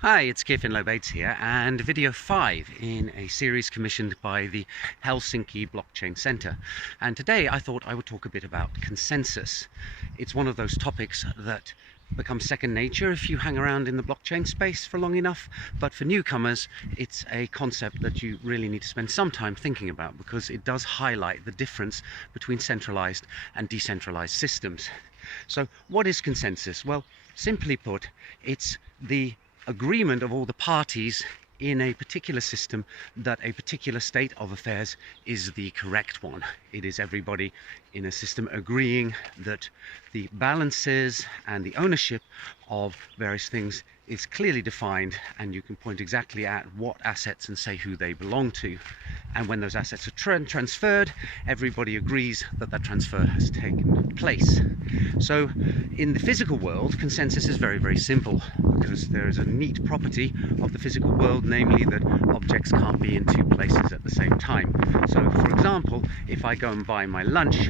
Hi, it's Kevin Lobates here, and video 5 in a series commissioned by the Helsinki Blockchain Center. And today I thought I would talk a bit about consensus. It's one of those topics that becomes second nature if you hang around in the blockchain space for long enough, but for newcomers it's a concept that you really need to spend some time thinking about, because it does highlight the difference between centralized and decentralized systems. So what is consensus? Well, simply put, it's the agreement of all the parties in a particular system that a particular state of affairs is the correct one. It is everybody in a system agreeing that the balances and the ownership of various things is clearly defined, and you can point exactly at what assets and say who they belong to. And when those assets are transferred, everybody agrees that that transfer has taken place. So in the physical world, consensus is very, very simple, because there is a neat property of the physical world, namely that objects can't be in two places at the same time. So for example, if I go and buy my lunch,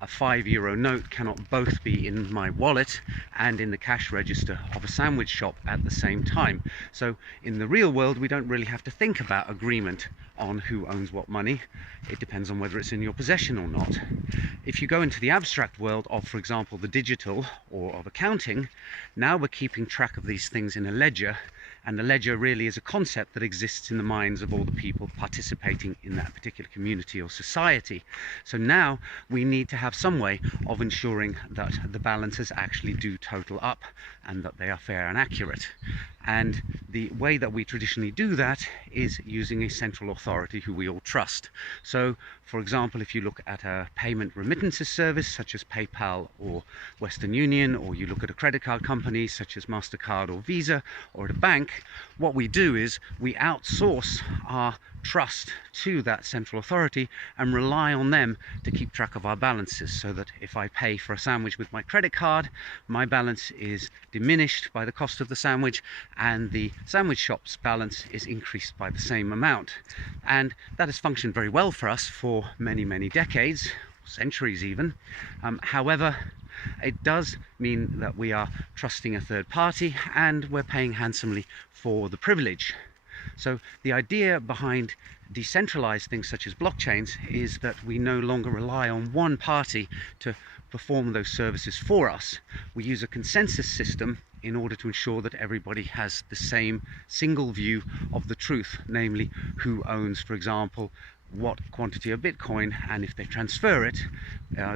a €5 note cannot both be in my wallet and in the cash register of a sandwich shop at the same time. So in the real world, we don't really have to think about agreement on who owns what money. It depends on whether it's in your possession or not. If you go into the abstract world of, for example, the digital or of accounting, now we're keeping track of these things in a ledger, and the ledger really is a concept that exists in the minds of all the people participating in that particular community or society. So now we need to have some way of ensuring that the balances actually do total up and that they are fair and accurate. And the way that we traditionally do that is using a central authority who we all trust. So, for example, if you look at a payment remittances service such as PayPal or Western Union, or you look at a credit card company such as MasterCard or Visa, or at a bank, what we do is we outsource our trust to that central authority and rely on them to keep track of our balances, so that if I pay for a sandwich with my credit card, my balance is diminished by the cost of the sandwich, and the sandwich shop's balance is increased by the same amount. And that has functioned very well for us for many, many decades, centuries even. However, it does mean that we are trusting a third party and we're paying handsomely for the privilege. So the idea behind decentralized things such as blockchains is that we no longer rely on one party to perform those services for us. We use a consensus system in order to ensure that everybody has the same single view of the truth, namely who owns, for example, what quantity of Bitcoin, and if they transfer it,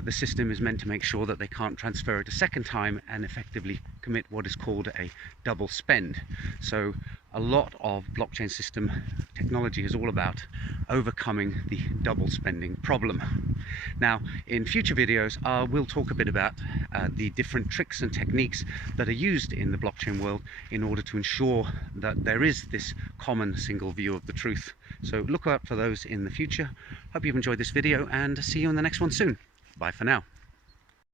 the system is meant to make sure that they can't transfer it a second time and effectively commit what is called a double spend. So a lot of blockchain system technology is all about overcoming the double spending problem. Now, in future videos, we'll talk a bit about the different tricks and techniques that are used in the blockchain world in order to ensure that there is this common single view of the truth. So look out for those in the future. Hope you've enjoyed this video, and see you in the next one soon. Bye for now.